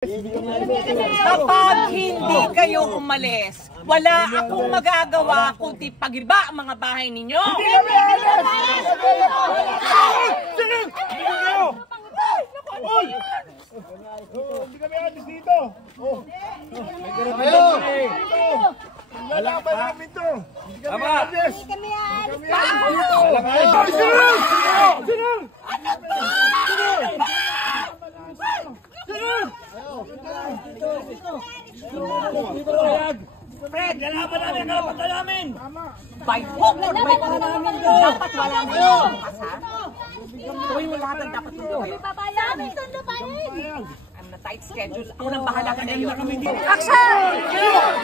Kapag hindi kayo umalis, wala akong magagawa kundi pagiba ang mga bahay ninyo. Hindi kami alis! Hindi kami alis dito! Lalaban namin to! Hindi kami alis! Hindi kami alis! Fred, lalaban namin ang karapatan namin! By hook or by hook namin dapat wala na yung kasar. Tuwing mo lahat ang dapat tuloy. I'm na tight schedule. Ako nang bahala ka na yun. Action!